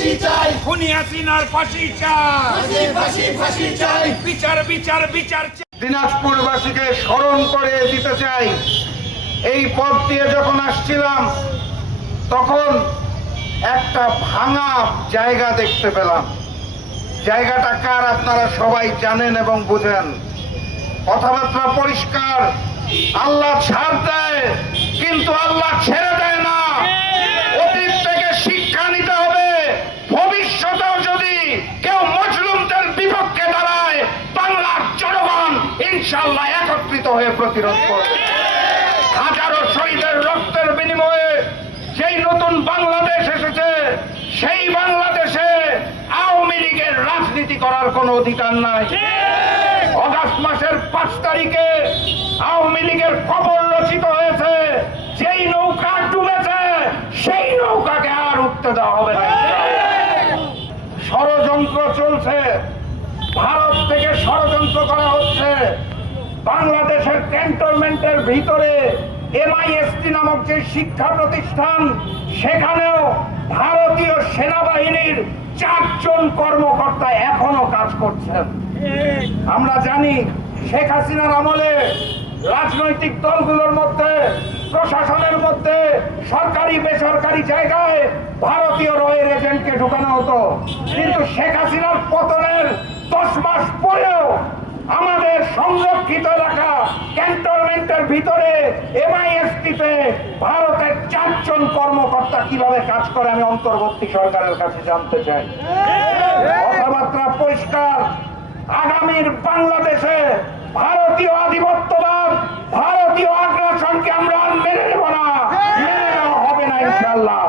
ফাঁসি চাই, খুনি হাসিনার ফাঁসি চাই, ফাঁসি ফাঁসি চাই, বিচার বিচার বিচার চাই। দিনাজপুরবাসীকে স্মরণ করে দিতে চাই, এই পথ দিয়ে যখন আসছিলাম তখন একটা ভাঙা জায়গা দেখতে পেলাম। জায়গাটা কার আপনারা সবাই জানেন এবং বুঝেন। কথাবার্তা পরিষ্কার, আল্লাহ ছাড় দেয় কিন্তু আল্লাহ ছেড়ে দেয় না। অতীত থেকে শিক্ষা নিতে হবে, ভবিষ্যতেও যদি কেউ মজলুমদের বিপক্ষে দাঁড়ায় বাংলার জনগণ ইনশাআল্লাহ একত্রিত হয়ে প্রতিরোধ করবে। হাজারো শহীদের রক্তের বিনিময়ে যেই নতুন বাংলাদেশ এসেছে, সেই বাংলাদেশে আওয়ামী লীগের রাজনীতি করার কোনো অধিকার নাই। অগাস্ট মাসের 5 তারিখে আওয়ামী লীগের কবর রচিত হয়েছে। যেই নৌকা ডুবেছে সেই নৌকাকে আর উঠতে দেওয়া হবে না। ষড়যন্ত্র চলছে, ভারত থেকে ষড়যন্ত্র করা হচ্ছে। বাংলাদেশের ক্যান্টনমেন্টের ভিতরে MIST নামক যে শিক্ষা প্রতিষ্ঠান, সেখানেও ভারতীয় সেনাবাহিনীর 4 জন কর্মকর্তা এখনো কাজ করছেন। আমরা জানি শেখ হাসিনার আমলে রাজনৈতিক দলগুলোর মধ্যে, প্রশাসনের মধ্যে, সরকারি বেসরকারি জায়গায় ভারতীয় রয়ের এজেন্টকে ঢুকানো হতো। কিন্তু শেখ হাসিনার পতনের 10 মাস পরেও আমাদের সংরক্ষিত এলাকা ক্যান্টনমেন্টের ভিতরে MIST-তে ভারতের 4 জন কর্মকর্তা কিভাবে কাজ করে আমি অন্তর্বর্তী সরকারের কাছে জানতে চাই। কথাবার্তা পরিষ্কার, আগামীর বাংলাদেশে ভারতীয় আধিপত্যবাদ, ভারতীয় আগ্রাসনকে আমরা আর মেনে নেব না, মেনে নেওয়া হবে না ইনশাআল্লাহ।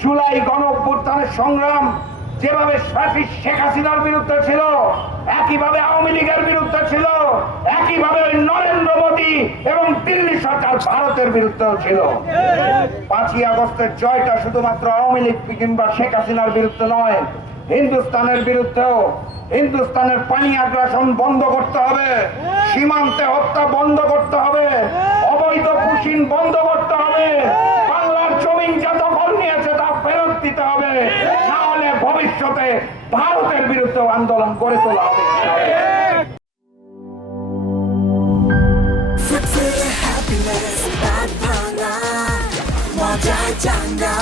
জুলাই গণঅভ্যুত্থানের সংগ্রাম যেভাবে শেখ হাসিনার বিরুদ্ধে ছিল, একইভাবে আওয়ামী লীগের বিরুদ্ধে ছিল, একইভাবে নরেন্দ্র মোদী এবং দিল্লি সরকার ভারতের বিরুদ্ধেও ছিল। 5ই আগস্টের জয়টা শুধুমাত্র আওয়ামী লীগ কিংবা শেখ হাসিনার বিরুদ্ধে নয়, হিন্দুস্তানের বিরুদ্ধেও। হিন্দুস্তানের পানি আগ্রাসন বন্ধ করতে হবে, সীমান্তে হত্যা বন্ধ করতে হবে, অবৈধ পুশিন বন্ধ করতে হবে, বাংলার জমিন যা দখল নিয়েছে তা ফেরত দিতে হবে, না হলে ভবিষ্যতে ভারতের বিরুদ্ধে আন্দোলন গড়ে তোলা হবে। Happiness, bad panga, moja janga.